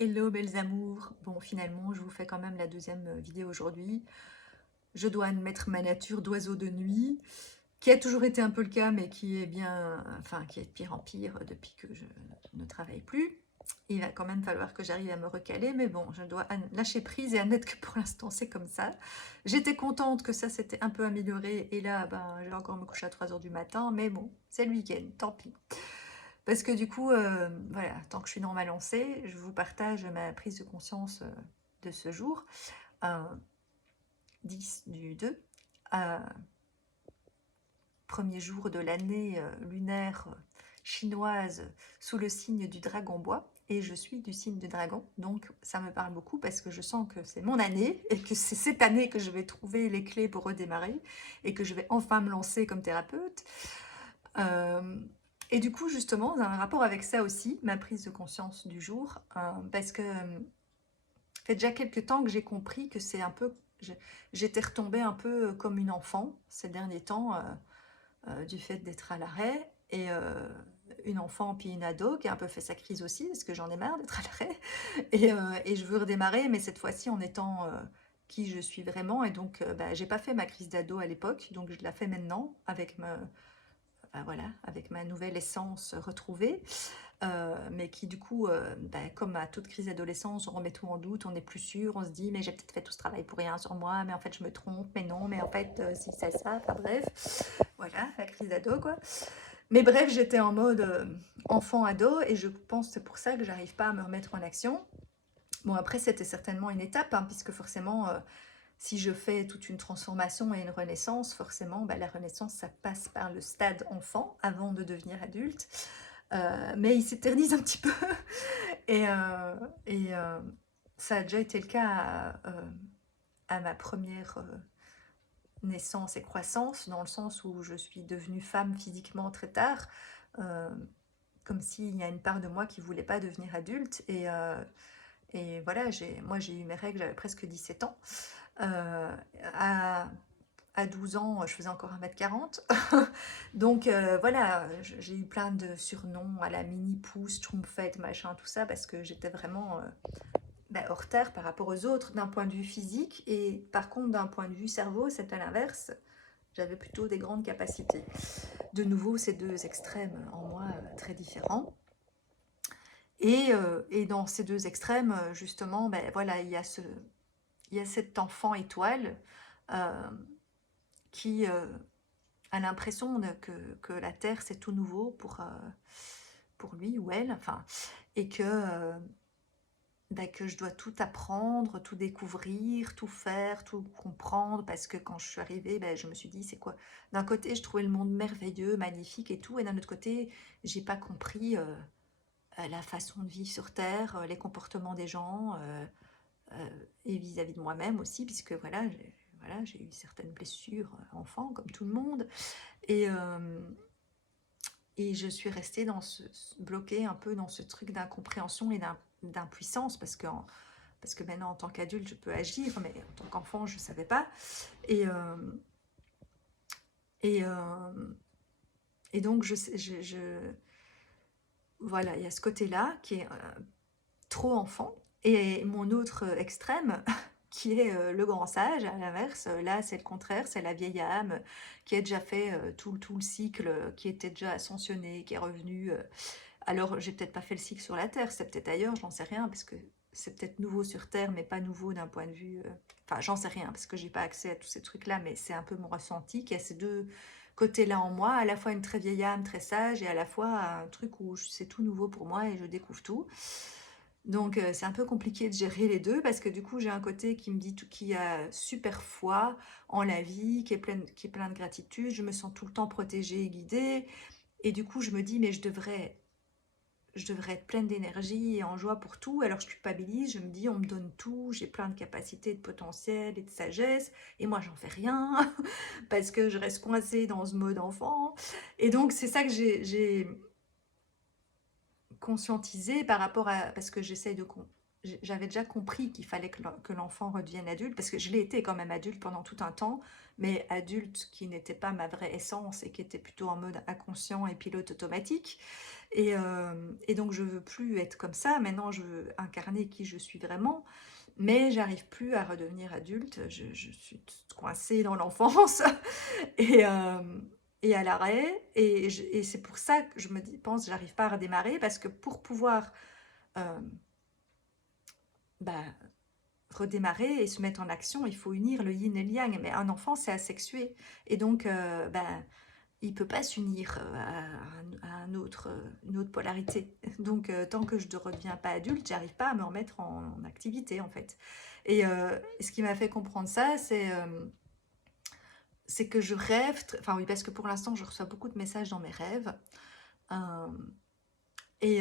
Hello belles amours. Bon, finalement, je vous fais quand même la deuxième vidéo aujourd'hui. Je dois admettre ma nature d'oiseau de nuit, qui a toujours été un peu le cas, mais qui est bien, enfin, qui est de pire en pire depuis que je ne travaille plus. Il va quand même falloir que j'arrive à me recaler, mais bon, je dois lâcher prise et admettre que pour l'instant, c'est comme ça. J'étais contente que ça s'était un peu amélioré, et là, ben, je vais encore me coucher à 3 h du matin, mais bon, c'est le week-end, tant pis. Parce que du coup, voilà, tant que je suis dans ma lancée, je vous partage ma prise de conscience de ce jour, 10 du 2, premier jour de l'année lunaire chinoise sous le signe du dragon bois. Et je suis du signe du dragon, donc ça me parle beaucoup parce que je sens que c'est mon année et que c'est cette année que je vais trouver les clés pour redémarrer et que je vais enfin me lancer comme thérapeute. Et du coup, justement, dans un rapport avec ça aussi, ma prise de conscience du jour, parce que ça fait déjà quelques temps que j'ai compris que c'est un peu... J'étais retombée un peu comme une enfant ces derniers temps, du fait d'être à l'arrêt, et une enfant puis une ado qui a un peu fait sa crise aussi, parce que j'en ai marre d'être à l'arrêt, et je veux redémarrer, mais cette fois-ci en étant qui je suis vraiment, et donc bah, j'ai pas fait ma crise d'ado à l'époque, donc je la fais maintenant avec voilà, avec ma nouvelle essence retrouvée, mais qui du coup, bah, comme à toute crise d'adolescence, on remet tout en doute, on n'est plus sûr, on se dit mais j'ai peut-être fait tout ce travail pour rien sur moi, mais en fait je me trompe, mais non, mais en fait si c'est ça, enfin bref, voilà, la crise d'ado quoi. Mais bref, j'étais en mode enfant-ado, et je pense que c'est pour ça que j'arrive pas à me remettre en action. Bon, après c'était certainement une étape, hein, puisque forcément... si je fais toute une transformation et une renaissance, forcément, bah, la renaissance, ça passe par le stade enfant avant de devenir adulte. Mais il s'éternise un petit peu. Et, ça a déjà été le cas à ma première naissance et croissance, dans le sens où je suis devenue femme physiquement très tard, euh, comme s'il y a une part de moi qui ne voulait pas devenir adulte. Et voilà, moi j'ai eu mes règles, j'avais presque 17 ans. Euh, à, à 12 ans, je faisais encore 1,40 m. Donc voilà, j'ai eu plein de surnoms à la mini-pouce, schtroumpfette, machin, tout ça, parce que j'étais vraiment bah, hors terre par rapport aux autres d'un point de vue physique. Et par contre, d'un point de vue cerveau, c'est à l'inverse. J'avais plutôt des grandes capacités. De nouveau, ces deux extrêmes en moi très différents. Et dans ces deux extrêmes, justement, ben, voilà, il y a cet enfant étoile euh, qui a l'impression que la Terre, c'est tout nouveau pour lui ou elle, enfin, et que je dois tout apprendre, tout découvrir, tout faire, tout comprendre, parce que quand je suis arrivée, ben, je me suis dit, c'est quoi? D'un côté, je trouvais le monde merveilleux, magnifique et tout, et d'un autre côté, j'ai pas compris la façon de vivre sur Terre, les comportements des gens, et vis-à-vis de moi-même aussi, puisque voilà, j'ai eu certaines blessures enfant, comme tout le monde, et, et je suis restée bloquée un peu dans ce truc d'incompréhension et d'impuissance, parce que maintenant, en tant qu'adulte, je peux agir, mais en tant qu'enfant, je ne savais pas. Et, et, euh, et donc, voilà, il y a ce côté-là qui est trop enfant. Et mon autre extrême, qui est le grand sage, à l'inverse, là c'est le contraire, c'est la vieille âme qui a déjà fait tout le cycle, qui était déjà ascensionnée, qui est revenue. Alors j'ai peut-être pas fait le cycle sur la Terre, c'est peut-être ailleurs, j'en sais rien, parce que c'est peut-être nouveau sur Terre, mais pas nouveau d'un point de vue... Enfin, j'en sais rien, parce que j'ai pas accès à tous ces trucs-là, mais c'est un peu mon ressenti, qu'il y a ces deux côtés-là en moi, à la fois une très vieille âme, très sage, et à la fois un truc où c'est tout nouveau pour moi et je découvre tout. Donc c'est un peu compliqué de gérer les deux, parce que du coup j'ai un côté qui me dit tout, qui a super foi en la vie, qui est plein de gratitude, je me sens tout le temps protégée et guidée, et du coup je me dis mais je devrais être pleine d'énergie et en joie pour tout, alors je culpabilise, je me dis on me donne tout, j'ai plein de capacités, de potentiel et de sagesse, et moi j'en fais rien, parce que je reste coincée dans ce mode enfant, et donc c'est ça que j'ai conscientisé par rapport à, parce que j'avais déjà compris qu'il fallait que l'enfant redevienne adulte, parce que je l'ai été quand même adulte pendant tout un temps, mais adulte qui n'était pas ma vraie essence et qui était plutôt en mode inconscient et pilote automatique. Et donc je veux plus être comme ça, maintenant je veux incarner qui je suis vraiment, mais j'arrive plus à redevenir adulte, je suis coincée dans l'enfance et, et à l'arrêt, et c'est pour ça que je me pense j'arrive pas à redémarrer, parce que pour pouvoir euh, bah, redémarrer et se mettre en action, il faut unir le yin et le yang, mais un enfant c'est asexué, et donc il peut pas s'unir à une autre polarité. Donc tant que je ne redeviens pas adulte, j'arrive pas à me remettre en activité en fait. Et ce qui m'a fait comprendre ça, c'est que je rêve, enfin oui, parce que pour l'instant je reçois beaucoup de messages dans mes rêves, euh, et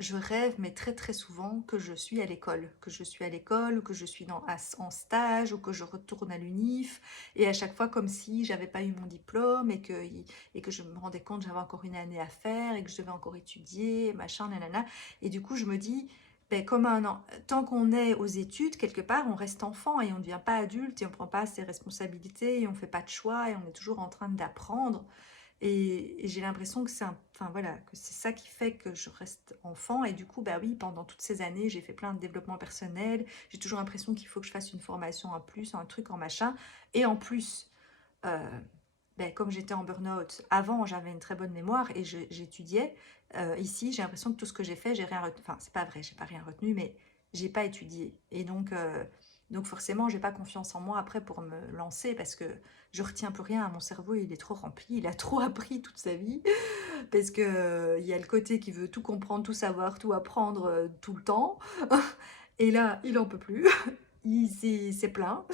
je rêve, mais très très souvent, que je suis à l'école. Que je suis à l'école, ou que je suis en stage, ou que je retourne à l'UNIF. Et à chaque fois, comme si j'avais pas eu mon diplôme, et que je me rendais compte que j'avais encore une année à faire, et que je devais encore étudier, machin, nanana. Et du coup, je me dis, ben, tant qu'on est aux études, quelque part, on reste enfant, et on ne devient pas adulte, et on ne prend pas ses responsabilités, et on ne fait pas de choix, et on est toujours en train d'apprendre. Et j'ai l'impression que enfin voilà, que c'est ça qui fait que je reste enfant. Et du coup, bah oui, pendant toutes ces années, j'ai fait plein de développement personnel. J'ai toujours l'impression qu'il faut que je fasse une formation en plus, un truc en machin. Et en plus, euh, ben, comme j'étais en burn-out, avant j'avais une très bonne mémoire et j'étudiais. Ici, j'ai l'impression que tout ce que j'ai fait, j'ai rien retenu. Enfin, c'est pas vrai, j'ai pas rien retenu, mais j'ai pas étudié. Et donc forcément, j'ai pas confiance en moi après pour me lancer, parce que je retiens plus rien. Mon cerveau, il est trop rempli, il a trop appris toute sa vie, parce que il y a le côté qui veut tout comprendre, tout savoir, tout apprendre tout le temps. Et là, il en peut plus. C'est plein.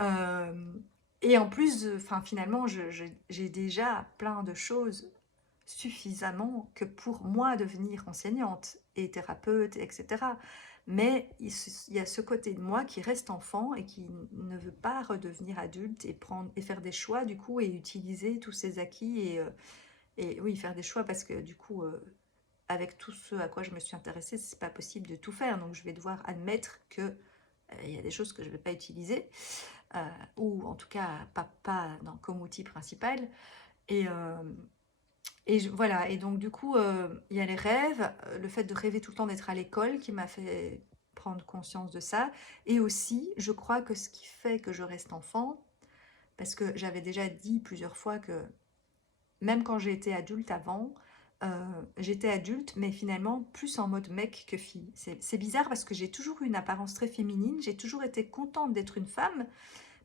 Euh, et en plus, enfin, finalement, j'ai déjà plein de choses suffisamment que pour moi devenir enseignante et thérapeute, etc. Mais il y a ce côté de moi qui reste enfant et qui ne veut pas redevenir adulte et prendre et faire des choix du coup, et utiliser tous ces acquis, et oui, faire des choix, parce que du coup, avec tout ce à quoi je me suis intéressée, c'est pas possible de tout faire, donc je vais devoir admettre que il y a des choses que je ne vais pas utiliser, ou en tout cas pas comme outil principal. Et, voilà, et donc du coup, il y a les rêves, le fait de rêver tout le temps d'être à l'école qui m'a fait prendre conscience de ça. Et aussi, je crois que ce qui fait que je reste enfant, parce que j'avais déjà dit plusieurs fois que même quand j'ai été adulte avant, j'étais adulte, mais finalement plus en mode mec que fille. C'est bizarre, parce que j'ai toujours eu une apparence très féminine, j'ai toujours été contente d'être une femme,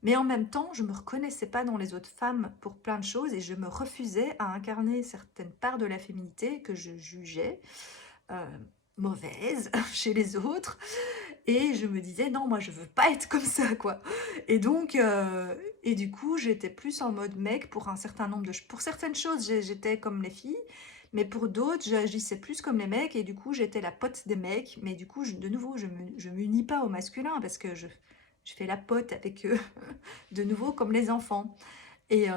mais en même temps, je ne me reconnaissais pas dans les autres femmes pour plein de choses, et je me refusais à incarner certaines parts de la féminité que je jugeais euh, mauvaises chez les autres. Et je me disais, non, moi, je veux pas être comme ça, quoi. Et donc, et du coup, j'étais plus en mode mec pour un certain nombre de choses. Pour certaines choses, j'étais comme les filles, mais pour d'autres, j'agissais plus comme les mecs, et du coup, j'étais la pote des mecs. Mais du coup, de nouveau, je m'unis pas au masculin, parce que je fais la pote avec eux, de nouveau, comme les enfants. Et,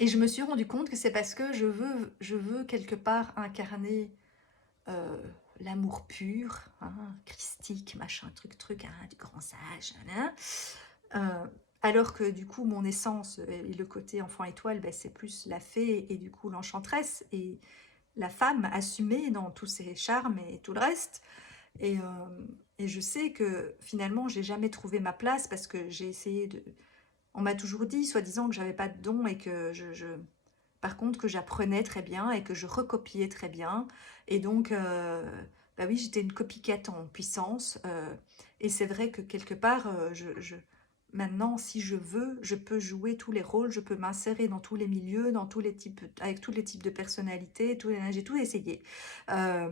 je me suis rendu compte que c'est parce que je veux quelque part incarner euh, l'amour pur, hein, christique, machin, truc, hein, du grand sage, hein, alors que du coup, mon essence et le côté enfant étoile, ben, c'est plus la fée et du coup l'enchanteresse et la femme assumée dans tous ses charmes et tout le reste. Et je sais que finalement, j'ai jamais trouvé ma place, parce que j'ai essayé de... On m'a toujours dit, soi-disant, que j'avais pas de don, et que par contre, que j'apprenais très bien et que je recopiais très bien. Et donc, bah oui, j'étais une copycat en puissance. Et c'est vrai que quelque part, maintenant, si je veux, je peux jouer tous les rôles, je peux m'insérer dans tous les milieux, dans tous les types, avec tous les types de personnalités. J'ai tout essayé. Euh,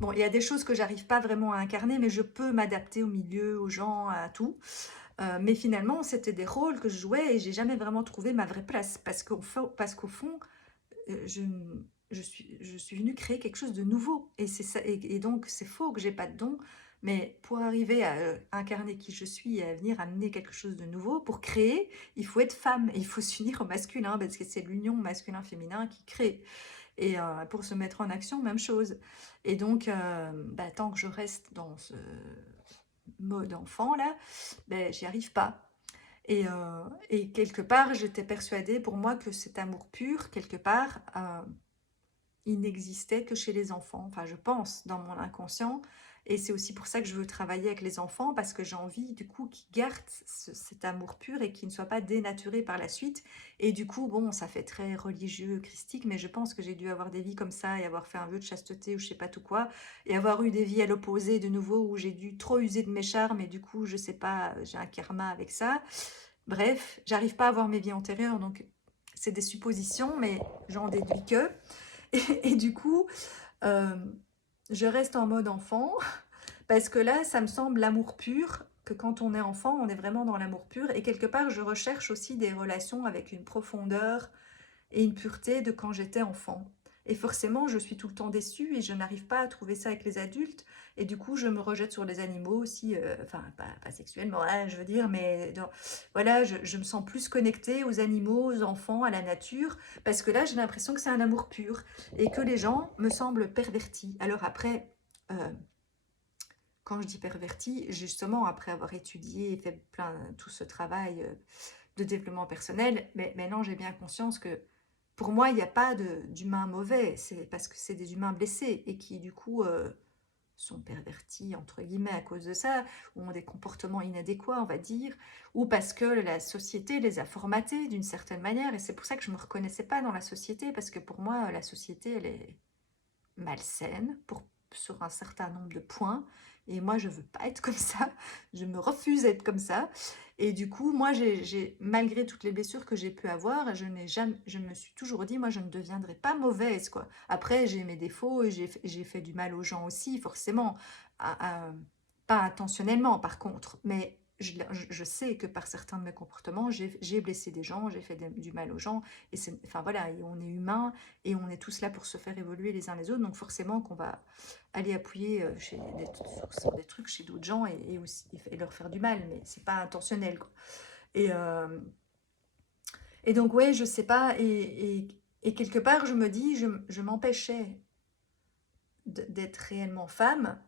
bon, il y a des choses que j'arrive pas vraiment à incarner, mais je peux m'adapter au milieu, aux gens, à tout. Mais finalement, c'était des rôles que je jouais, et j'ai jamais vraiment trouvé ma vraie place, parce qu'au fond, je, je suis venue créer quelque chose de nouveau, et c'est ça, et donc c'est faux que j'ai pas de don, mais pour arriver à incarner qui je suis et à venir amener quelque chose de nouveau, pour créer, il faut être femme, et il faut s'unir au masculin, parce que c'est l'union masculin-féminin qui crée. Et pour se mettre en action, même chose. Et donc, tant que je reste dans ce mode enfant là, j'y arrive pas. Et quelque part, j'étais persuadée pour moi que cet amour pur, quelque part, il n'existait que chez les enfants. Enfin, je pense, dans mon inconscient. Et c'est aussi pour ça que je veux travailler avec les enfants, parce que j'ai envie, du coup, qu'ils gardent cet amour pur et qu'ils ne soient pas dénaturés par la suite. Et du coup, bon, ça fait très religieux, christique, mais je pense que j'ai dû avoir des vies comme ça et avoir fait un vœu de chasteté ou je sais pas tout quoi, et avoir eu des vies à l'opposé de nouveau où j'ai dû trop user de mes charmes et du coup, je sais pas, j'ai un karma avec ça. Bref, j'arrive pas à voir mes vies antérieures, donc c'est des suppositions, mais j'en déduis que. Et du coup, euh, je reste en mode enfant parce que là, ça me semble l'amour pur, que quand on est enfant, on est vraiment dans l'amour pur. Et quelque part, je recherche aussi des relations avec une profondeur et une pureté de quand j'étais enfant. Et forcément, je suis tout le temps déçue et je n'arrive pas à trouver ça avec les adultes. Et du coup, je me rejette sur les animaux aussi, enfin, pas sexuellement, hein, je veux dire, mais voilà, je me sens plus connectée aux animaux, aux enfants, à la nature, parce que là, j'ai l'impression que c'est un amour pur et que les gens me semblent pervertis. Alors après, euh, quand je dis pervertis, justement, après avoir étudié et fait tout ce travail de développement personnel, mais maintenant j'ai bien conscience que pour moi, il n'y a pas d'humains mauvais, c'est parce que c'est des humains blessés et qui du coup sont pervertis entre guillemets à cause de ça, ou ont des comportements inadéquats, on va dire, ou parce que la société les a formatés d'une certaine manière. Et c'est pour ça que je ne me reconnaissais pas dans la société, parce que pour moi, la société, elle est malsaine sur un certain nombre de points. Et moi, je veux pas être comme ça. Je me refuse à être comme ça. Et du coup, moi, malgré toutes les blessures que j'ai pu avoir, je me suis toujours dit, moi, je ne deviendrai pas mauvaise, quoi. Après, j'ai mes défauts et j'ai fait du mal aux gens aussi, forcément. Pas intentionnellement, par contre. Mais je sais que par certains de mes comportements, j'ai blessé des gens, j'ai fait du mal aux gens. Et enfin voilà, et on est humain et on est tous là pour se faire évoluer les uns les autres. Donc forcément qu'on va aller appuyer sur des trucs chez d'autres gens et leur faire du mal, mais c'est pas intentionnel, quoi. Et, euh, et donc ouais, je sais pas, et quelque part je me dis, je m'empêchais d'être réellement femme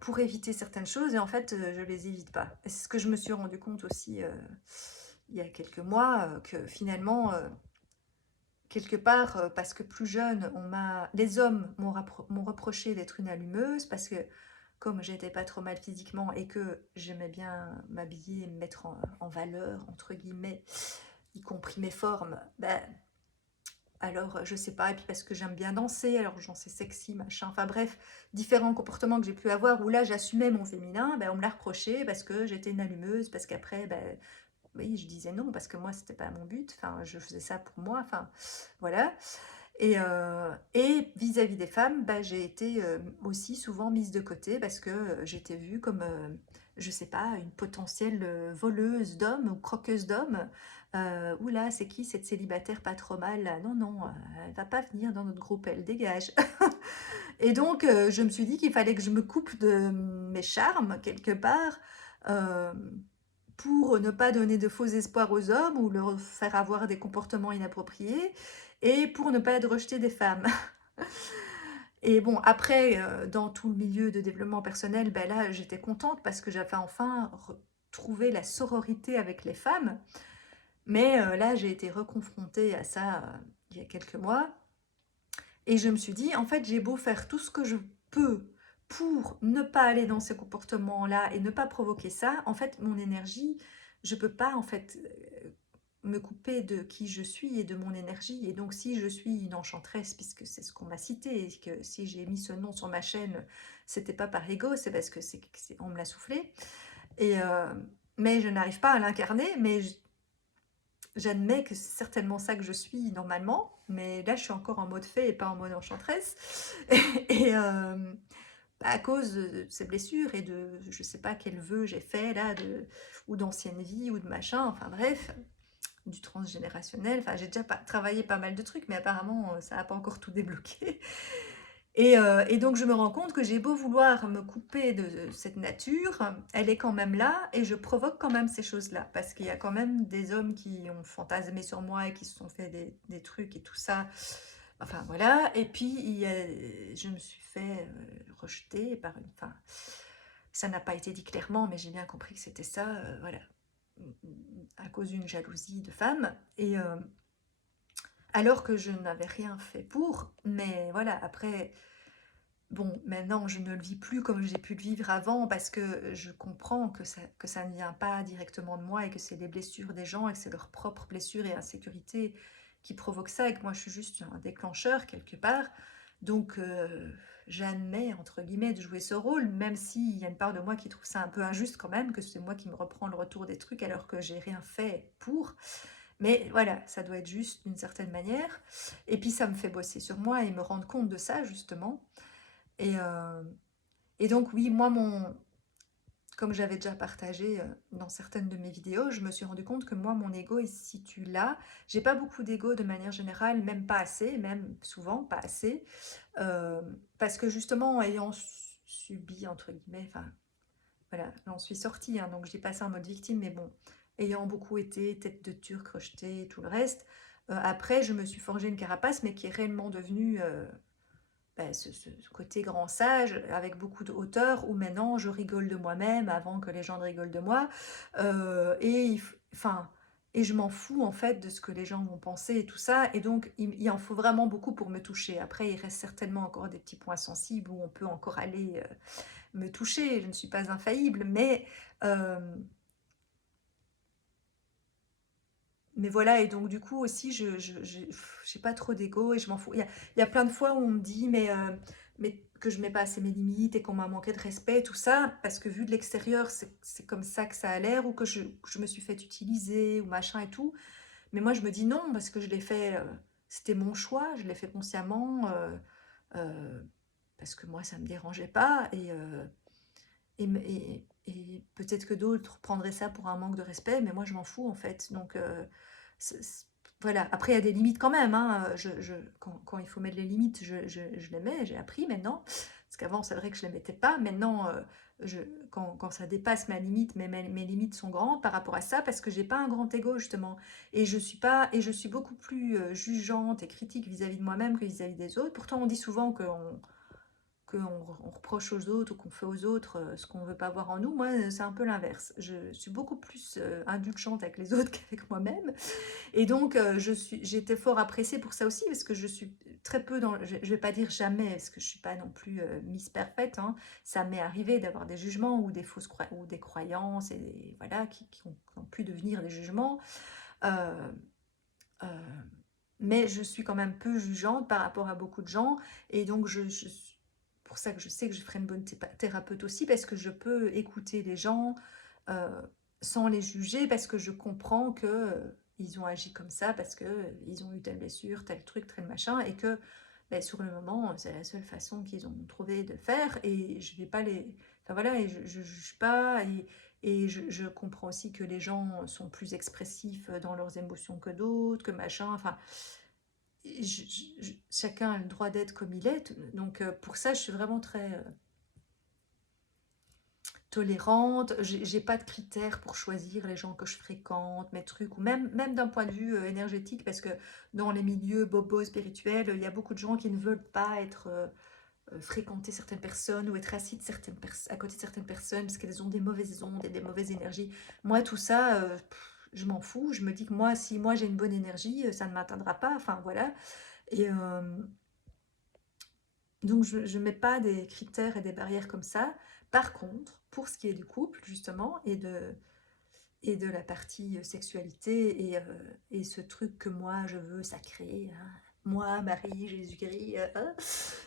pour éviter certaines choses, et en fait je les évite pas. Et c'est ce que je me suis rendu compte aussi il y a quelques mois, que finalement quelque part, parce que plus jeune, les hommes m'ont reproché d'être une allumeuse, parce que comme j'étais pas trop mal physiquement et que j'aimais bien m'habiller et me mettre en valeur, entre guillemets, y compris mes formes, alors je sais pas, et puis parce que j'aime bien danser, alors j'en sais sexy, machin, enfin bref, différents comportements que j'ai pu avoir où là j'assumais mon féminin, on me l'a reproché parce que j'étais une allumeuse, parce qu'après, oui, je disais non, parce que moi, c'était pas mon but. Enfin, je faisais ça pour moi. Enfin, voilà. Et vis-à-vis des femmes, j'ai été aussi souvent mise de côté parce que j'étais vue comme, je sais pas, une potentielle voleuse d'hommes ou croqueuse d'hommes. Oula, c'est qui cette célibataire pas trop mal là? Non, non, elle va pas venir dans notre groupe, elle dégage. Et donc, je me suis dit qu'il fallait que je me coupe de mes charmes quelque part. euh, pour ne pas donner de faux espoirs aux hommes ou leur faire avoir des comportements inappropriés et pour ne pas être rejetée des femmes. Et bon, après, dans tout le milieu de développement personnel, là, j'étais contente parce que j'avais enfin trouvé la sororité avec les femmes. Mais là, j'ai été reconfrontée à ça il y a quelques mois. Et je me suis dit, en fait, j'ai beau faire tout ce que je peux pour ne pas aller dans ces comportements-là et ne pas provoquer ça, en fait, mon énergie, je peux pas, en fait, me couper de qui je suis et de mon énergie. Et donc, si je suis une enchanteresse, puisque c'est ce qu'on m'a cité, et que si j'ai mis ce nom sur ma chaîne, c'était pas par ego, c'est parce que on me l'a soufflé. Et, mais je n'arrive pas à l'incarner, mais j'admets que c'est certainement ça que je suis normalement, mais là je suis encore en mode fée et pas en mode enchanteresse. Et à cause de ces blessures et de je sais pas quel vœu j'ai fait là, ou d'ancienne vie ou de machin, enfin bref, du transgénérationnel. Enfin, j'ai déjà travaillé pas mal de trucs, mais apparemment ça n'a pas encore tout débloqué. Et donc je me rends compte que j'ai beau vouloir me couper de cette nature, elle est quand même là et je provoque quand même ces choses-là. Parce qu'il y a quand même des hommes qui ont fantasmé sur moi et qui se sont fait des trucs et tout ça. Enfin voilà, et puis je me suis fait rejeter par une... Enfin, ça n'a pas été dit clairement, mais j'ai bien compris que c'était ça, voilà, à cause d'une jalousie de femme. Et alors que je n'avais rien fait pour, mais voilà, après, bon, maintenant je ne le vis plus comme j'ai pu le vivre avant, parce que je comprends que ça ne vient pas directement de moi et que c'est les blessures des gens et que c'est leurs propres blessures et insécurité qui provoquent ça et que moi je suis juste un déclencheur quelque part. Donc j'admets, entre guillemets, de jouer ce rôle, même s'il y a une part de moi qui trouve ça un peu injuste quand même, que c'est moi qui me reprends le retour des trucs alors que j'ai rien fait pour. Mais voilà, ça doit être juste d'une certaine manière. Et puis ça me fait bosser sur moi et me rendre compte de ça justement. Et, euh, et donc oui, moi, comme j'avais déjà partagé dans certaines de mes vidéos, je me suis rendu compte que moi, mon ego, il se situe là. J'ai pas beaucoup d'ego de manière générale, même pas assez, même souvent pas assez. Euh, Parce que justement, ayant subi, entre guillemets, enfin voilà, j'en suis sortie, hein, donc je dis pas ça en mode victime, mais bon, ayant beaucoup été tête de turc, rejetée, et tout le reste, après, je me suis forgé une carapace, mais qui est réellement devenue ce côté grand sage, avec beaucoup de hauteur, où maintenant je rigole de moi-même avant que les gens ne rigolent de moi, enfin, et je m'en fous en fait de ce que les gens vont penser et tout ça, et donc il en faut vraiment beaucoup pour me toucher. Après, il reste certainement encore des petits points sensibles où on peut encore aller me toucher, je ne suis pas infaillible, euh, mais voilà, et donc du coup aussi, j'ai pas trop d'ego et je m'en fous. Il y a plein de fois où on me dit, mais que je mets pas assez mes limites et qu'on m'a manqué de respect, tout ça, parce que vu de l'extérieur, c'est comme ça que ça a l'air, ou que je me suis fait utiliser, ou machin et tout. Mais moi, je me dis non, parce que je l'ai fait, c'était mon choix, je l'ai fait consciemment, euh, parce que moi, ça me dérangeait pas, et peut-être que d'autres prendraient ça pour un manque de respect, mais moi je m'en fous en fait. Donc voilà, après il y a des limites quand même, hein. Quand il faut mettre les limites, je les mets, j'ai appris maintenant. Parce qu'avant c'est vrai que je ne les mettais pas. Maintenant, je, quand ça dépasse ma limite, mes limites sont grandes par rapport à ça, parce que j'ai pas un grand ego justement. Et je suis beaucoup plus jugeante et critique vis-à-vis de moi-même que vis-à-vis des autres. Pourtant on dit souvent qu'on reproche aux autres ou qu'on fait aux autres ce qu'on ne veut pas voir en nous. Moi, c'est un peu l'inverse. Je suis beaucoup plus indulgente avec les autres qu'avec moi-même. Et donc, j'ai été fort appréciée pour ça aussi, parce que je suis très peu dans... Je ne vais pas dire jamais, parce que je ne suis pas non plus Miss Parfaite. Hein. Ça m'est arrivé d'avoir des jugements ou des ou des croyances, et voilà, qui ont pu devenir des jugements. Euh, euh, mais je suis quand même peu jugeante par rapport à beaucoup de gens, et donc pour ça que je sais que je ferai une bonne thérapeute aussi, parce que je peux écouter les gens euh, sans les juger, parce que je comprends que ils ont agi comme ça parce que ils ont eu telle blessure, tel truc, tel machin, et que ben, sur le moment c'est la seule façon qu'ils ont trouvé de faire, et je vais pas les... Enfin voilà, et je juge pas, et je comprends aussi que les gens sont plus expressifs dans leurs émotions que d'autres, que machin, enfin chacun a le droit d'être comme il est. Donc pour ça, je suis vraiment très tolérante. J'ai pas de critères pour choisir les gens que je fréquente, mes trucs, ou même d'un point de vue énergétique, parce que dans les milieux bobo spirituels, il y a beaucoup de gens qui ne veulent pas être fréquenter certaines personnes ou être assis à côté de certaines personnes parce qu'elles ont des mauvaises ondes et des mauvaises énergies. Moi, tout ça, je m'en fous. Je me dis que moi, si moi j'ai une bonne énergie, ça ne m'atteindra pas. Enfin voilà. Et donc, je ne mets pas des critères et des barrières comme ça. Par contre, pour ce qui est du couple, justement, et de la partie sexualité, et ce truc que moi, je veux sacré, hein, moi, Marie, Jésus-Christ, hein,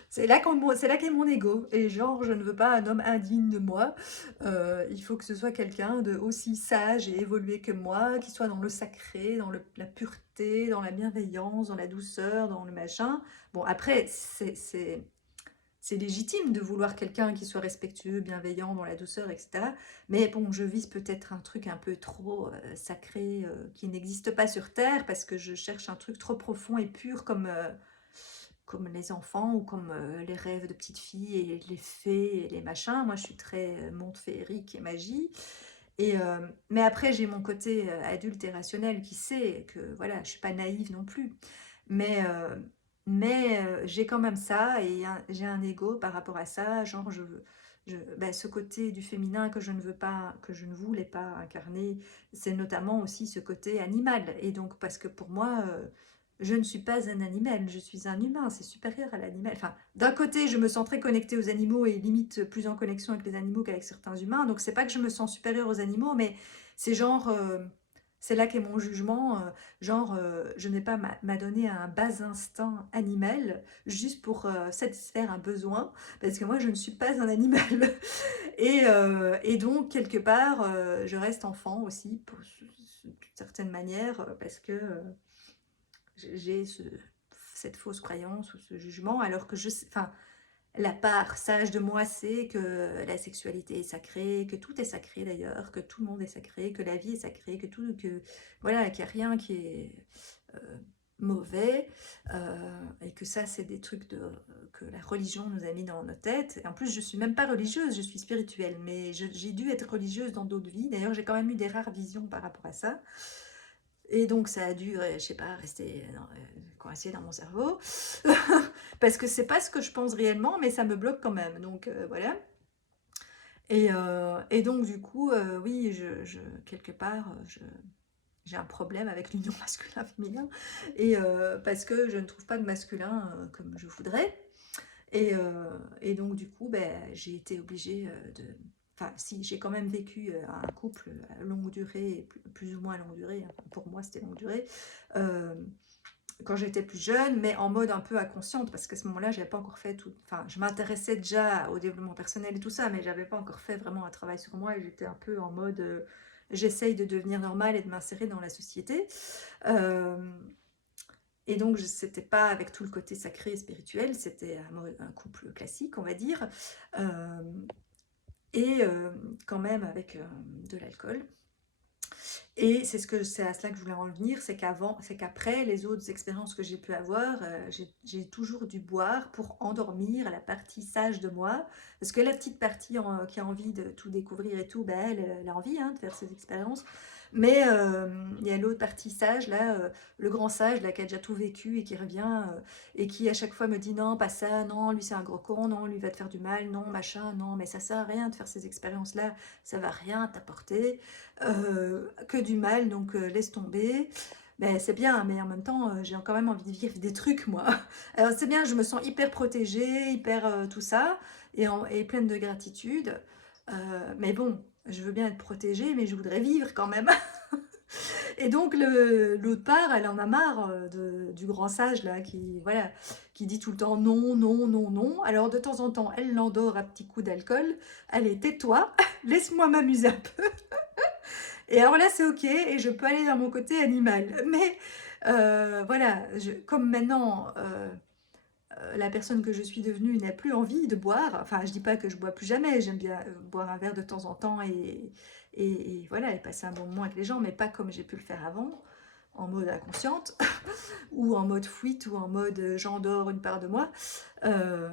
c'est là qu'est mon ego. Et genre, je ne veux pas un homme indigne de moi. Il faut que ce soit quelqu'un de aussi sage et évolué que moi, qui soit dans le sacré, dans la pureté, dans la bienveillance, dans la douceur, dans le machin. Bon, après, c'est légitime de vouloir quelqu'un qui soit respectueux, bienveillant, dans la douceur, etc. Mais bon, je vise peut-être un truc un peu trop sacré, qui n'existe pas sur Terre, parce que je cherche un truc trop profond et pur comme les enfants, ou comme les rêves de petites filles et les fées et les machins. Moi, je suis très monde féerique et magie. Mais après, j'ai mon côté adulte et rationnel qui sait que voilà, je suis pas naïve non plus. Mais Mais j'ai quand même ça et j'ai un ego par rapport à ça, genre bah, ce côté du féminin que je ne veux pas, que je ne voulais pas incarner, c'est notamment aussi ce côté animal. Et donc, parce que pour moi, je ne suis pas un animal, je suis un humain, c'est supérieur à l'animal. Enfin, d'un côté, je me sens très connectée aux animaux et limite plus en connexion avec les animaux qu'avec certains humains. Donc, c'est pas que je me sens supérieure aux animaux, mais c'est genre, c'est là qu'est mon jugement. Genre, je n'ai pas m'adonné à un bas instinct animal juste pour satisfaire un besoin, parce que moi, je ne suis pas un animal. Et donc, quelque part, je reste enfant aussi, d'une certaine manière, parce que j'ai cette fausse croyance ou ce jugement, alors que enfin, la part sage de moi, c'est que la sexualité est sacrée, que tout est sacré d'ailleurs, que tout le monde est sacré, que la vie est sacrée, que tout, que voilà, qu'il n'y a rien qui est euh, mauvais, et que ça, c'est des trucs que la religion nous a mis dans nos têtes. Et en plus, je suis même pas religieuse, je suis spirituelle, mais j'ai dû être religieuse dans d'autres vies. D'ailleurs, j'ai quand même eu des rares visions par rapport à ça. Et donc ça a dû, je sais pas, rester coincé dans mon cerveau. Parce que c'est pas ce que je pense réellement, mais ça me bloque quand même. Donc voilà. Et donc du coup, oui, quelque part, j'ai un problème avec l'union masculin-féminin. Et parce que je ne trouve pas de masculin comme je voudrais. Et donc du coup, ben, j'ai été obligée de... Enfin, si, j'ai quand même vécu un couple à longue durée, plus ou moins longue durée, hein. Pour moi c'était longue durée, euh, quand j'étais plus jeune, mais en mode un peu inconsciente, parce qu'à ce moment-là, j'avais pas encore fait tout... Enfin, je m'intéressais déjà au développement personnel et tout ça, mais j'avais pas encore fait vraiment un travail sur moi, et j'étais un peu en mode... j'essaye de devenir normale et de m'insérer dans la société. Euh, et donc, c'était pas avec tout le côté sacré et spirituel, c'était un couple classique, on va dire, euh, et quand même avec de l'alcool. Et c'est à cela que je voulais en venir, c'est qu'après les autres expériences que j'ai pu avoir, j'ai toujours dû boire pour endormir la partie sage de moi, parce que la petite partie qui a envie de tout découvrir et tout, ben, elle a envie hein, de faire ses expériences, mais il y a l'autre partie sage, là, le grand sage, là, qui a déjà tout vécu et qui revient, et qui à chaque fois me dit non, pas ça, non, lui c'est un gros con, non, lui va te faire du mal, non, machin, non, mais ça sert à rien de faire ces expériences-là, ça va rien t'apporter que du mal, donc laisse tomber. Ben, c'est bien, mais en même temps, j'ai quand même envie de vivre des trucs, moi. Alors c'est bien, je me sens hyper protégée, hyper tout ça, et pleine de gratitude. Mais bon, je veux bien être protégée, mais je voudrais vivre quand même. Et donc l'autre part, elle en a marre du grand sage là, voilà, qui dit tout le temps non, non, non, non. Alors de temps en temps, elle l'endort à petits coups d'alcool. Allez, tais-toi, laisse-moi m'amuser un peu. Et alors là, c'est ok, et je peux aller dans mon côté animal. Mais voilà, comme maintenant, la personne que je suis devenue n'a plus envie de boire, enfin, je dis pas que je bois plus jamais, j'aime bien boire un verre de temps en temps et voilà, et passer un bon moment avec les gens, mais pas comme j'ai pu le faire avant, en mode inconsciente, ou en mode fuite, ou en mode j'endors une part de moi. Euh,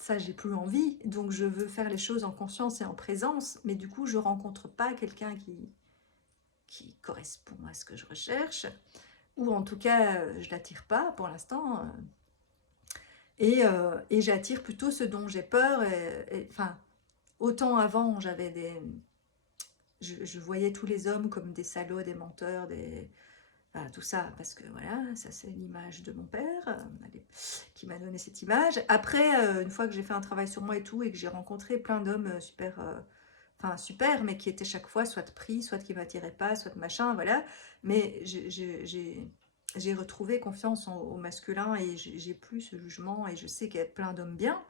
Ça, j'ai plus envie, donc je veux faire les choses en conscience et en présence, mais du coup, je rencontre pas quelqu'un qui correspond à ce que je recherche, ou en tout cas, je l'attire pas pour l'instant, et j'attire plutôt ce dont j'ai peur. Enfin, autant avant, je voyais tous les hommes comme des salauds, des menteurs, voilà, tout ça, parce que voilà, ça c'est l'image de mon père qui m'a donné cette image. Après, une fois que j'ai fait un travail sur moi et tout, et que j'ai rencontré plein d'hommes super, enfin super, mais qui étaient chaque fois soit pris, soit qui m'attiraient pas, soit machin, voilà. Mais j'ai retrouvé confiance au masculin et j'ai plus ce jugement et je sais qu'il y a plein d'hommes bien.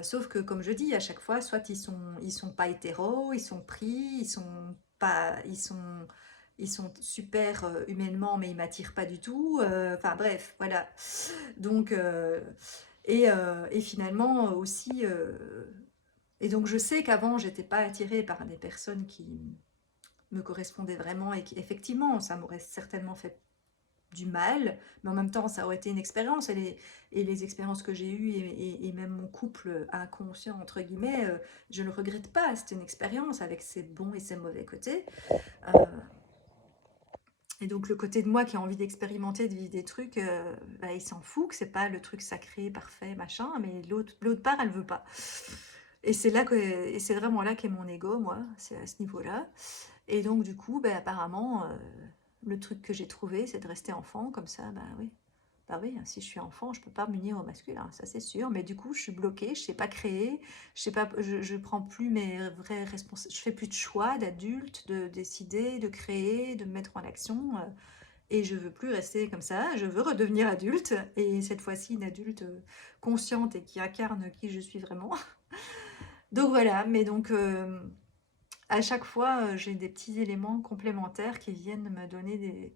Sauf que comme je dis, à chaque fois, soit ils sont pas hétéros, ils sont pris, ils sont pas, ils sont super humainement, mais ils m'attirent pas du tout. Enfin bref, voilà. Donc et finalement aussi, et donc je sais qu'avant j'étais pas attirée par des personnes qui me correspondaient vraiment et qui effectivement ça m'aurait certainement fait du mal, mais en même temps ça aurait été une expérience et les expériences que j'ai eues et même mon couple inconscient entre guillemets, je ne le regrette pas, c'était une expérience avec ses bons et ses mauvais côtés. Euh, Et donc le côté de moi qui a envie d'expérimenter, de vivre des trucs, bah, il s'en fout, que c'est pas le truc sacré, parfait, machin, mais l'autre part, elle veut pas. Et c'est vraiment là qu'est mon ego, moi, c'est à ce niveau-là. Et donc du coup, bah, apparemment, le truc que j'ai trouvé, c'est de rester enfant, comme ça, bah oui. Bah oui, si je suis enfant, je peux pas m'unir au masculin, ça c'est sûr. Mais du coup, je suis bloquée, je sais pas créer, je sais pas, je prends plus mes vraies responsabilités, je fais plus de choix d'adulte, de décider, de créer, de me mettre en action. Et je veux plus rester comme ça, je veux redevenir adulte, et cette fois-ci une adulte consciente et qui incarne qui je suis vraiment. Donc voilà, mais donc à chaque fois, j'ai des petits éléments complémentaires qui viennent me donner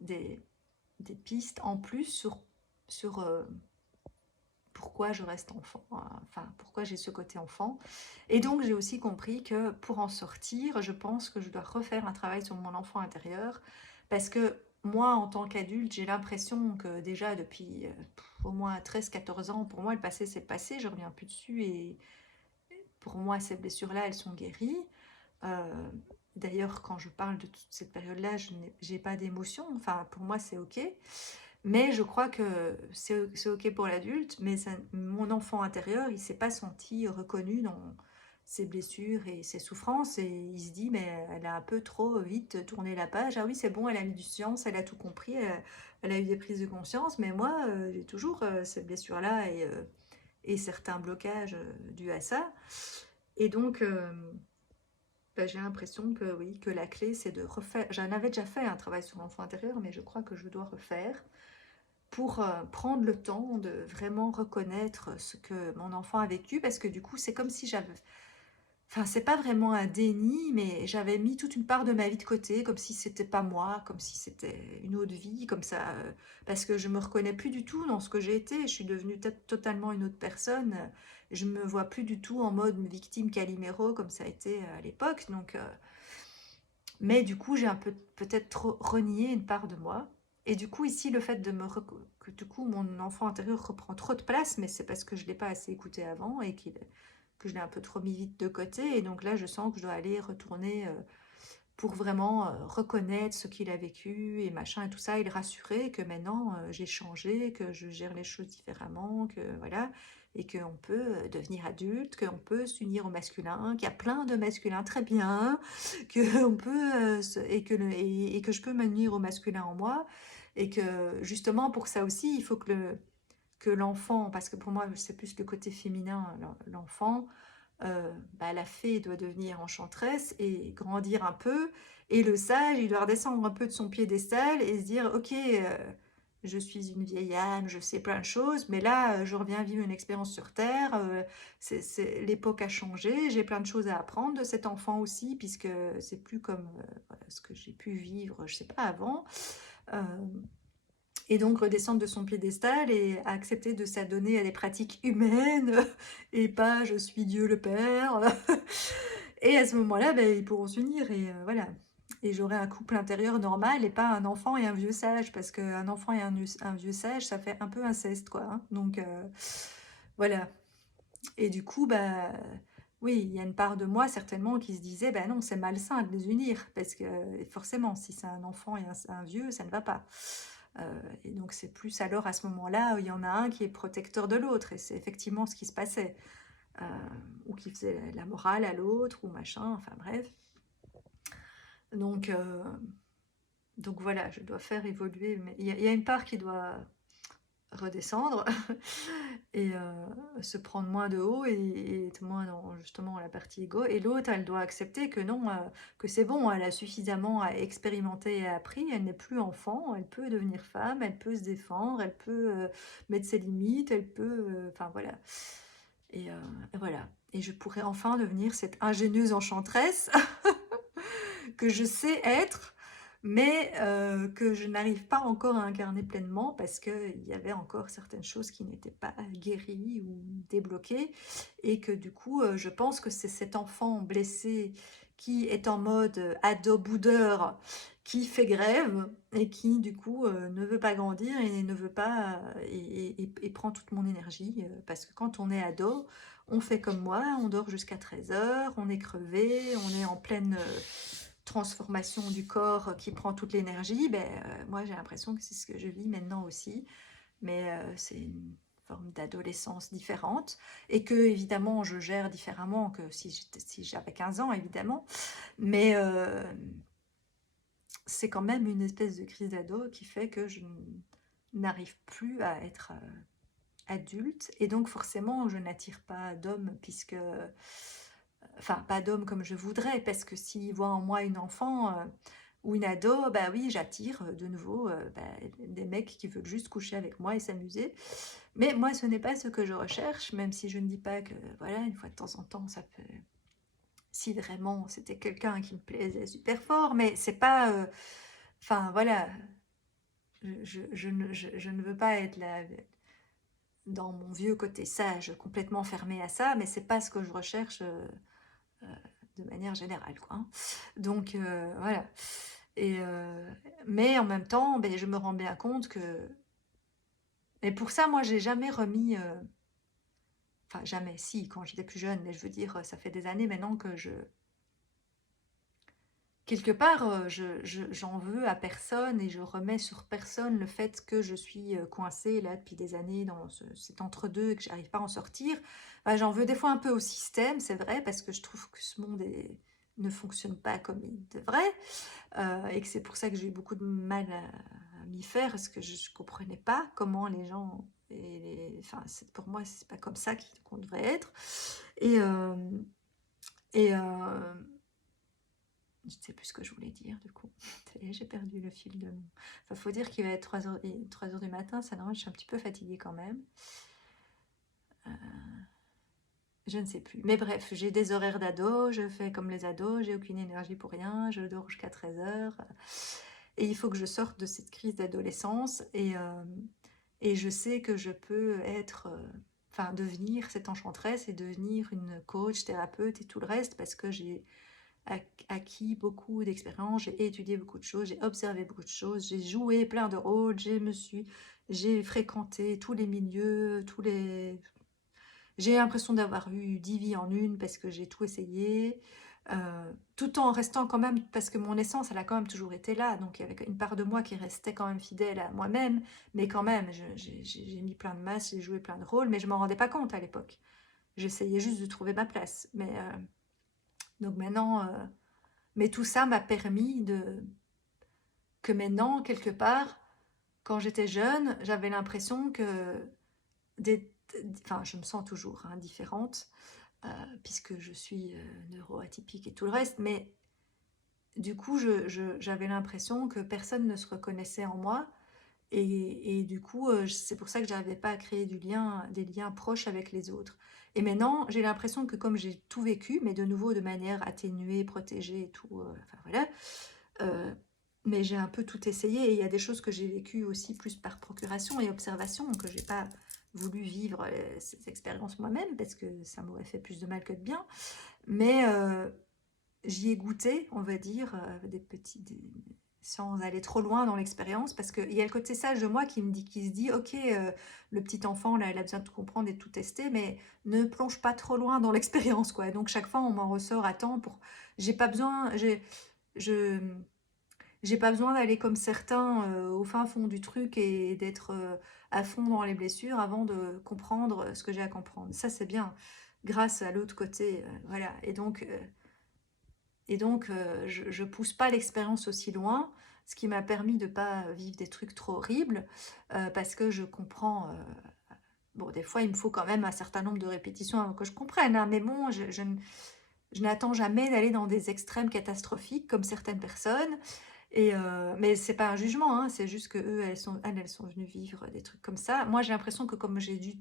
des, des pistes en plus sur pourquoi je reste enfant, enfin pourquoi j'ai ce côté enfant. Et donc j'ai aussi compris que pour en sortir, je pense que je dois refaire un travail sur mon enfant intérieur, parce que moi en tant qu'adulte, j'ai l'impression que déjà depuis au moins 13 14 ans, pour moi le passé c'est le passé, je reviens plus dessus, et pour moi ces blessures-là elles sont guéries. Euh, D'ailleurs, quand je parle de toute cette période-là, je n'ai pas d'émotion, enfin pour moi c'est ok. Mais je crois que c'est ok pour l'adulte, mais mon enfant intérieur, il s'est pas senti reconnu dans ses blessures et ses souffrances, et il se dit, mais elle a un peu trop vite tourné la page. Ah oui, c'est bon, elle a mis du science, elle a tout compris, elle a eu des prises de conscience, mais moi, j'ai toujours ces blessures-là et certains blocages dus à ça. Et donc, bah, j'ai l'impression que oui, que la clé, c'est de refaire. J'en avais déjà fait un travail sur l'enfant intérieur, mais je crois que je dois refaire pour prendre le temps de vraiment reconnaître ce que mon enfant a vécu, parce que du coup, c'est comme si j'avais... Enfin, c'est pas vraiment un déni, mais j'avais mis toute une part de ma vie de côté, comme si c'était pas moi, comme si c'était une autre vie, comme ça, parce que je me reconnais plus du tout dans ce que j'ai été. Je suis devenue peut-être totalement une autre personne. Je me vois plus du tout en mode victime Calimero, comme ça a été à l'époque. Donc, mais du coup, j'ai un peu peut-être renié une part de moi. Et du coup, ici, le fait de que du coup, mon enfant intérieur reprend trop de place, mais c'est parce que je ne l'ai pas assez écouté avant et que je l'ai un peu trop mis vite de côté. Et donc là, je sens que je dois aller retourner pour vraiment reconnaître ce qu'il a vécu et machin et tout ça, et le rassurer que maintenant j'ai changé, que je gère les choses différemment, que voilà, et qu'on peut devenir adulte, qu'on peut s'unir au masculin, qu'il y a plein de masculins très bien, que on peut et que je peux m'unir au masculin en moi, et que justement pour ça aussi il faut que l'enfant, parce que pour moi c'est plus le côté féminin, l'enfant, bah, la fée doit devenir enchanteresse et grandir un peu, et le sage, il doit redescendre un peu de son piédestal et se dire, ok, je suis une vieille âme, je sais plein de choses, mais là, je reviens vivre une expérience sur Terre, l'époque a changé, j'ai plein de choses à apprendre de cet enfant aussi, puisque c'est plus comme voilà, ce que j'ai pu vivre, je sais pas, avant. Euh, et donc redescendre de son piédestal et accepter de s'adonner à des pratiques humaines et pas je suis Dieu le Père. Et à ce moment-là, ben, ils pourront s'unir et voilà. Et j'aurai un couple intérieur normal et pas un enfant et un vieux sage, parce qu'un enfant et un vieux sage, ça fait un peu inceste, quoi, hein. Donc voilà. Et du coup, bah oui, il y a une part de moi certainement qui se disait, ben non, c'est malsain de les unir, parce que forcément, si c'est un enfant et un vieux, ça ne va pas. Et donc c'est plus alors à ce moment-là, il y en a un qui est protecteur de l'autre, et c'est effectivement ce qui se passait. Euh, ou qui faisait la morale à l'autre, ou machin, enfin bref. Donc, donc voilà, je dois faire évoluer, mais il y a une part qui doit redescendre et se prendre moins de haut et être moins dans justement la partie égo, et l'autre elle doit accepter que non, que c'est bon, elle a suffisamment expérimenté et appris, elle n'est plus enfant, elle peut devenir femme, elle peut se défendre, elle peut mettre ses limites, elle peut enfin voilà, et voilà, et je pourrais enfin devenir cette ingénieuse enchanteresse que je sais être, mais que je n'arrive pas encore à incarner pleinement, parce qu'il y avait encore certaines choses qui n'étaient pas guéries ou débloquées, et que du coup, je pense que c'est cet enfant blessé qui est en mode ado-boudeur, qui fait grève, et qui du coup ne veut pas grandir et ne veut pas et prend toute mon énergie, parce que quand on est ado, on fait comme moi, on dort jusqu'à 13 heures, on est crevé, on est en pleine transformation du corps qui prend toute l'énergie, ben, moi j'ai l'impression que c'est ce que je vis maintenant aussi, mais c'est une forme d'adolescence différente et que évidemment je gère différemment que si j'avais 15 ans évidemment, mais c'est quand même une espèce de crise d'ado qui fait que je n'arrive plus à être adulte et donc forcément je n'attire pas d'hommes puisque enfin pas d'hommes comme je voudrais parce que s'ils voient en moi une enfant ou une ado, bah oui j'attire de nouveau bah, des mecs qui veulent juste coucher avec moi et s'amuser, mais moi ce n'est pas ce que je recherche, même si je ne dis pas que voilà une fois de temps en temps ça peut, si vraiment c'était quelqu'un qui me plaisait super fort, mais c'est pas enfin voilà, je ne veux pas être là dans mon vieux côté sage, complètement fermé à ça, mais c'est pas ce que je recherche euh, de manière générale, quoi, hein. Donc voilà. Et mais en même temps, ben, je me rends bien compte que... Et pour ça, moi, j'ai jamais remis... Enfin, jamais, si, quand j'étais plus jeune, mais je veux dire, ça fait des années maintenant que je... Quelque part, j'en veux à personne et je remets sur personne le fait que je suis coincée là depuis des années dans cet entre-deux et que j'arrive pas à en sortir. Bah, j'en veux des fois un peu au système, c'est vrai, parce que je trouve que ce monde ne fonctionne pas comme il devrait et que c'est pour ça que j'ai eu beaucoup de mal à m'y faire parce que je ne comprenais pas comment les gens... Enfin, pour moi, c'est pas comme ça qu'on devrait être. Et, et je ne sais plus ce que je voulais dire, du coup. Ça y est, j'ai perdu le fil de mon... Enfin, faut dire qu'il va être 3 heures du matin, ça normal, je suis un petit peu fatiguée quand même. Euh, je ne sais plus. Mais bref, j'ai des horaires d'ado, je fais comme les ados, j'ai aucune énergie pour rien, je dors jusqu'à 13 heures. Et il faut que je sorte de cette crise d'adolescence. Et je sais que je peux être... Enfin, devenir cette enchanteresse et devenir une coach, thérapeute et tout le reste parce que j'ai acquis beaucoup d'expérience, j'ai étudié beaucoup de choses, j'ai observé beaucoup de choses, j'ai joué plein de rôles, j'ai fréquenté tous les milieux, j'ai l'impression d'avoir eu 10 vies en une parce que j'ai tout essayé, tout en restant quand même, parce que mon essence, elle a quand même toujours été là, donc il y avait une part de moi qui restait quand même fidèle à moi-même, mais quand même, j'ai mis plein de masques, j'ai joué plein de rôles, mais je m'en rendais pas compte à l'époque. J'essayais juste de trouver ma place, mais donc maintenant... mais tout ça m'a permis que maintenant, quelque part, quand j'étais jeune, j'avais l'impression que... Enfin, je me sens toujours hein, différente, puisque je suis neuroatypique et tout le reste, mais du coup, j'avais l'impression que personne ne se reconnaissait en moi, et du coup, c'est pour ça que j'arrivais pas à créer des liens proches avec les autres. Et maintenant, j'ai l'impression que comme j'ai tout vécu, mais de nouveau de manière atténuée, protégée et tout, enfin voilà, euh, mais j'ai un peu tout essayé et il y a des choses que j'ai vécues aussi plus par procuration et observation que j'ai pas voulu vivre ces expériences moi-même parce que ça m'aurait fait plus de mal que de bien. Mais j'y ai goûté, on va dire, sans aller trop loin dans l'expérience, parce qu'il y a le côté sage de moi qui se dit, ok, le petit enfant, là, il a besoin de tout comprendre et de tout tester, mais ne plonge pas trop loin dans l'expérience, quoi. Donc chaque fois, on m'en ressort à temps pour... J'ai pas besoin... Je, j'ai pas besoin d'aller comme certains au fin fond du truc et d'être à fond dans les blessures avant de comprendre ce que j'ai à comprendre. Ça, c'est bien, grâce à l'autre côté. Voilà. Et donc, je pousse pas l'expérience aussi loin, ce qui m'a permis de pas vivre des trucs trop horribles, parce que je comprends. Bon, des fois, il me faut quand même un certain nombre de répétitions avant que je comprenne, hein, mais bon, je n'attends jamais d'aller dans des extrêmes catastrophiques comme certaines personnes. Mais c'est pas un jugement, hein, c'est juste que eux, elles sont venues vivre des trucs comme ça. Moi, j'ai l'impression que comme j'ai dû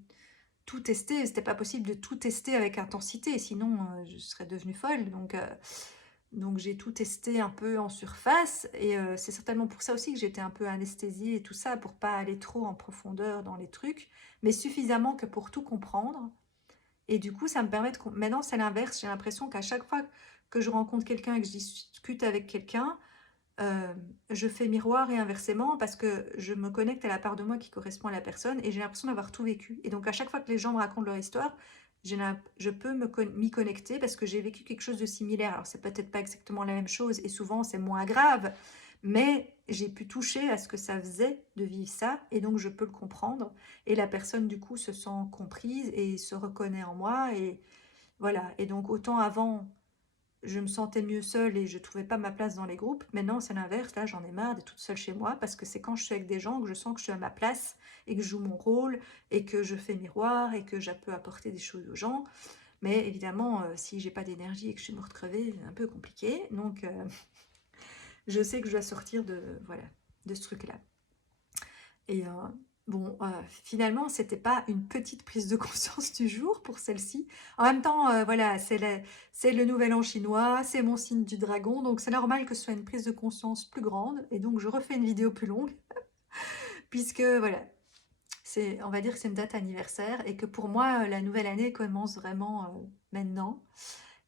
tout tester, c'était pas possible de tout tester avec intensité, sinon je serais devenue folle. Donc j'ai tout testé un peu en surface, et c'est certainement pour ça aussi que j'étais un peu anesthésiée et tout ça, pour pas aller trop en profondeur dans les trucs, mais suffisamment que pour tout comprendre. Et du coup, ça me permet de... Maintenant, c'est l'inverse. J'ai l'impression qu'à chaque fois que je rencontre quelqu'un et que je discute avec quelqu'un, euh, je fais miroir et inversement parce que je me connecte à la part de moi qui correspond à la personne et j'ai l'impression d'avoir tout vécu. Et donc à chaque fois que les gens me racontent leur histoire, je peux m'y connecter parce que j'ai vécu quelque chose de similaire. Alors, c'est peut-être pas exactement la même chose et souvent, c'est moins grave, mais j'ai pu toucher à ce que ça faisait de vivre ça et donc je peux le comprendre. Et la personne, du coup, se sent comprise et se reconnaît en moi. Et voilà. Et donc, autant avant, je me sentais mieux seule et je trouvais pas ma place dans les groupes. Maintenant, c'est l'inverse. Là, j'en ai marre d'être toute seule chez moi parce que c'est quand je suis avec des gens que je sens que je suis à ma place et que je joue mon rôle et que je fais miroir et que je peux apporter des choses aux gens. Mais évidemment, si j'ai pas d'énergie et que je suis morte crevée, c'est un peu compliqué. Donc, je sais que je dois sortir de, voilà, de ce truc-là. Et bon, finalement, c'était pas une petite prise de conscience du jour pour celle-ci. En même temps, voilà, c'est le nouvel an chinois, c'est mon signe du dragon, donc c'est normal que ce soit une prise de conscience plus grande. Et donc, je refais une vidéo plus longue, puisque voilà, on va dire que c'est une date anniversaire et que pour moi, la nouvelle année commence vraiment maintenant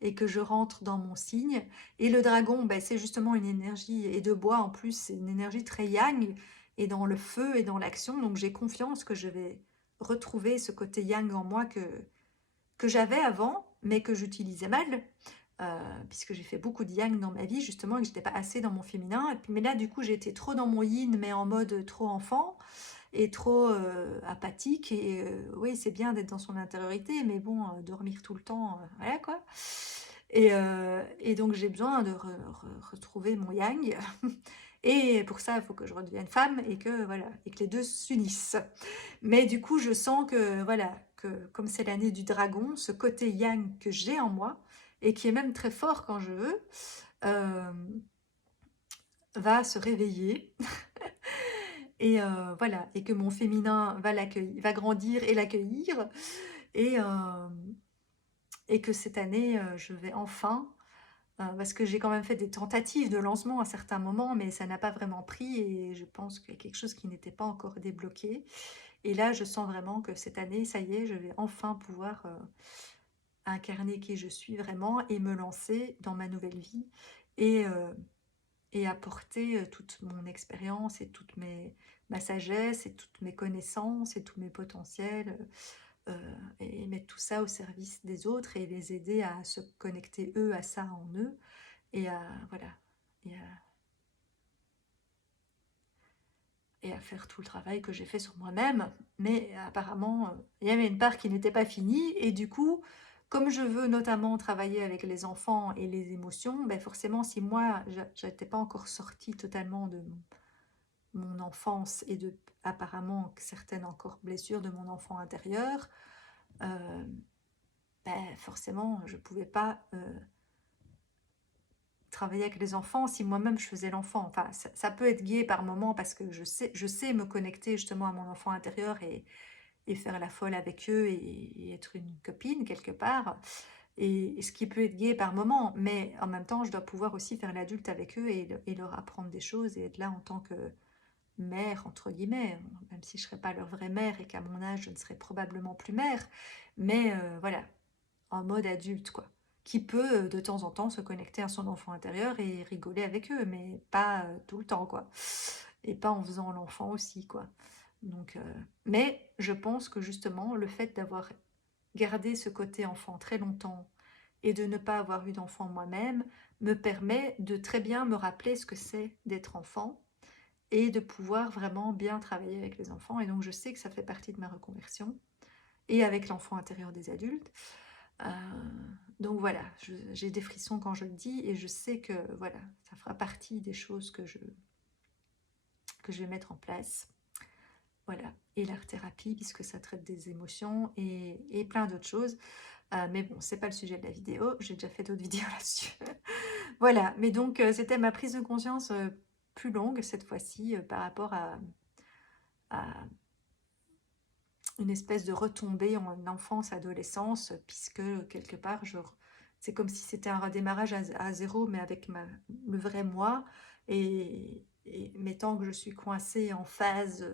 et que je rentre dans mon signe. Et le dragon, ben, c'est justement une énergie, et de bois en plus, c'est une énergie très yang, et dans le feu et dans l'action. Donc j'ai confiance que je vais retrouver ce côté yang en moi que j'avais avant, mais que j'utilisais mal. Puisque j'ai fait beaucoup de yang dans ma vie, justement, et que j'étais pas assez dans mon féminin. Et puis, mais là, du coup, j'ai été trop dans mon yin, mais en mode trop enfant et trop apathique. Et oui, c'est bien d'être dans son intériorité, mais bon, dormir tout le temps, voilà quoi. Et donc j'ai besoin de retrouver mon yang. Et pour ça, il faut que je redevienne femme et que voilà, et que les deux s'unissent. Mais du coup, je sens que voilà, que comme c'est l'année du dragon, ce côté yang que j'ai en moi et qui est même très fort quand je veux, euh, va se réveiller. Et voilà, et que mon féminin va l'accueillir, va grandir et l'accueillir. Et, euh, et que cette année, je vais enfin, parce que j'ai quand même fait des tentatives de lancement à certains moments, mais ça n'a pas vraiment pris et je pense qu'il y a quelque chose qui n'était pas encore débloqué. Et là, je sens vraiment que cette année, ça y est, je vais enfin pouvoir incarner qui je suis vraiment et me lancer dans ma nouvelle vie et, euh, et apporter toute mon expérience et ma sagesse et toutes mes connaissances et tous mes potentiels et mettre tout ça au service des autres et les aider à se connecter eux à ça en eux et à voilà et à faire tout le travail que j'ai fait sur moi-même. Mais apparemment, il y avait une part qui n'était pas finie et du coup, comme je veux notamment travailler avec les enfants et les émotions, ben forcément, si moi, je n'étais pas encore sortie totalement de mon enfance et de apparemment certaines encore blessures de mon enfant intérieur, euh, ben forcément, je ne pouvais pas travailler avec les enfants si moi-même je faisais l'enfant. Enfin, ça peut être gai par moment parce que je sais me connecter justement à mon enfant intérieur et faire la folle avec eux et être une copine quelque part. Et ce qui peut être gai par moment, mais en même temps, je dois pouvoir aussi faire l'adulte avec eux et leur apprendre des choses et être là en tant que mère, entre guillemets, même si je ne serais pas leur vraie mère et qu'à mon âge, je ne serais probablement plus mère. Mais voilà, en mode adulte, quoi. Qui peut de temps en temps se connecter à son enfant intérieur et rigoler avec eux, mais pas tout le temps, quoi. Et pas en faisant l'enfant aussi, quoi. Donc, mais je pense que justement, le fait d'avoir gardé ce côté enfant très longtemps et de ne pas avoir eu d'enfant moi-même me permet de très bien me rappeler ce que c'est d'être enfant et de pouvoir vraiment bien travailler avec les enfants. Et donc, je sais que ça fait partie de ma reconversion et avec l'enfant intérieur des adultes. Euh, donc voilà, j'ai des frissons quand je le dis et je sais que voilà, ça fera partie des choses que je vais mettre en place. Voilà, et l'art-thérapie puisque ça traite des émotions et plein d'autres choses. Mais bon, c'est pas le sujet de la vidéo, j'ai déjà fait d'autres vidéos là-dessus. Voilà, mais donc c'était ma prise de conscience plus longue cette fois-ci par rapport à une espèce de retombée en enfance, adolescence, puisque quelque part, c'est comme si c'était un redémarrage à zéro, mais avec le vrai moi. Mais tant que je suis coincée en phase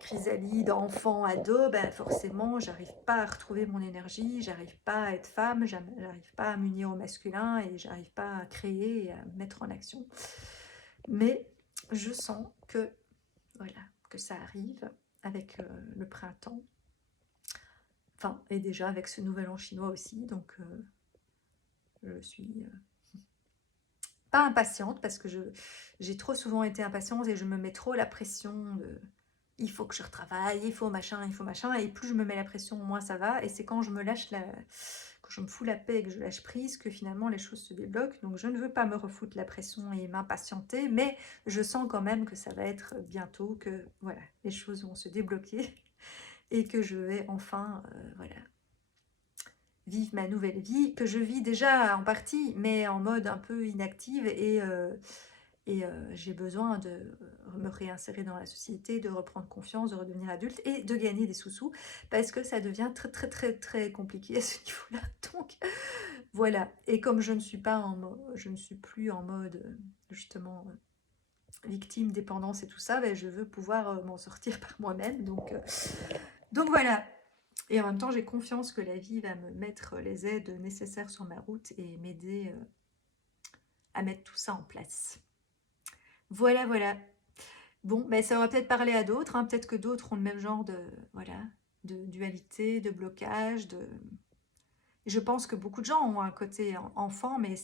chrysalide, enfant, ado, ben forcément, j'arrive pas à retrouver mon énergie, j'arrive pas à être femme, j'arrive pas à m'unir au masculin et j'arrive pas à créer et à me mettre en action. Mais je sens que, voilà, que ça arrive avec le printemps. Enfin, et déjà avec ce nouvel an chinois aussi, donc je suis pas impatiente parce que j'ai trop souvent été impatiente et je me mets trop la pression de il faut que je retravaille, il faut machin, et plus je me mets la pression, moins ça va. Et c'est quand je me lâche quand je me fous la paix et que je lâche prise que finalement les choses se débloquent. Donc je ne veux pas me refoutre la pression et m'impatienter, mais je sens quand même que ça va être bientôt, que voilà, les choses vont se débloquer et que je vais enfin, voilà, vivre ma nouvelle vie, que je vis déjà en partie, mais en mode un peu inactive, et j'ai besoin de me réinsérer dans la société, de reprendre confiance, de redevenir adulte et de gagner des sous-sous, parce que ça devient très très très très compliqué à ce niveau-là. Donc voilà. Et comme je ne suis pas je ne suis plus en mode justement victime, dépendance et tout ça, ben, je veux pouvoir m'en sortir par moi-même. Donc voilà. Et en même temps, j'ai confiance que la vie va me mettre les aides nécessaires sur ma route et m'aider à mettre tout ça en place. Voilà, voilà. Bon, ben ça va peut-être parler à d'autres, hein. Peut-être que d'autres ont le même genre de, voilà, de dualité, de blocage. Je pense que beaucoup de gens ont un côté enfant, mais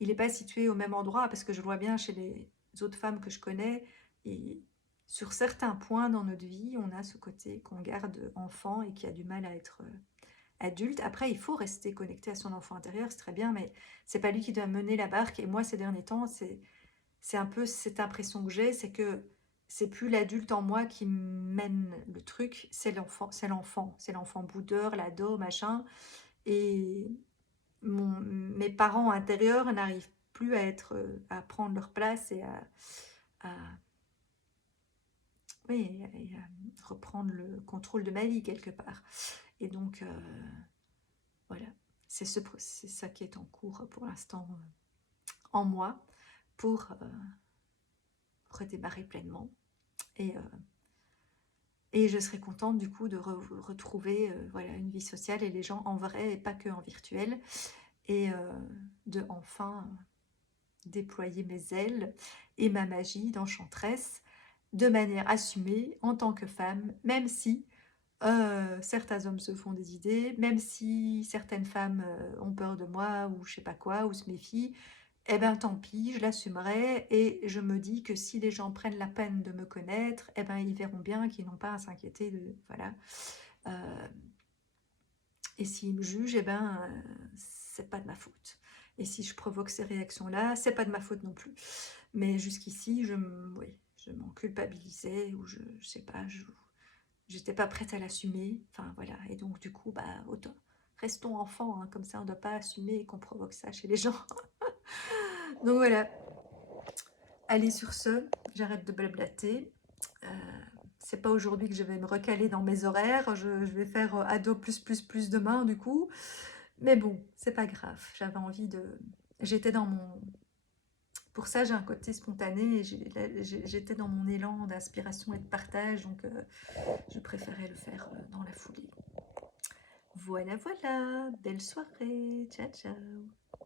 il n'est pas situé au même endroit, parce que je vois bien chez les autres femmes que je connais, et sur certains points dans notre vie, on a ce côté qu'on garde enfant et qui a du mal à être adulte. Après, il faut rester connecté à son enfant intérieur, c'est très bien, mais c'est pas lui qui doit mener la barque. Et moi, ces derniers temps, c'est un peu cette impression que j'ai, c'est que c'est plus l'adulte en moi qui mène le truc, c'est l'enfant, c'est l'enfant boudeur, l'ado, machin. Et mes parents intérieurs n'arrivent plus à prendre leur place et à, oui, et à reprendre le contrôle de ma vie quelque part. Et donc, voilà, c'est ça qui est en cours pour l'instant en moi, pour redémarrer pleinement. Et, et je serais contente du coup de retrouver voilà, une vie sociale et les gens en vrai et pas que en virtuel. Et de enfin déployer mes ailes et ma magie d'enchanteresse de manière assumée en tant que femme, même si certains hommes se font des idées, même si certaines femmes ont peur de moi ou je sais pas quoi, ou se méfient. Eh ben tant pis, je l'assumerai, et je me dis que si les gens prennent la peine de me connaître, eh ben ils verront bien qu'ils n'ont pas à s'inquiéter de voilà. Euh, et s'ils me jugent, eh ben c'est pas de ma faute. Et si je provoque ces réactions-là, c'est pas de ma faute non plus. Mais jusqu'ici, oui, je m'en culpabilisais, ou je sais pas, j'étais pas prête à l'assumer. Enfin voilà. Et donc du coup, bah autant restons enfants, hein, comme ça on ne doit pas assumer qu'on provoque ça chez les gens. Donc voilà. Allez, sur ce, j'arrête de blablater. Euh, c'est pas aujourd'hui que je vais me recaler dans mes horaires. Je vais faire ado plus plus plus demain du coup. Mais bon, c'est pas grave. J'avais envie de. J'étais dans mon. Pour ça, j'ai un côté spontané et j'étais dans mon élan d'inspiration et de partage. Donc, je préférais le faire dans la foulée. Voilà, voilà. Belle soirée. Ciao, ciao.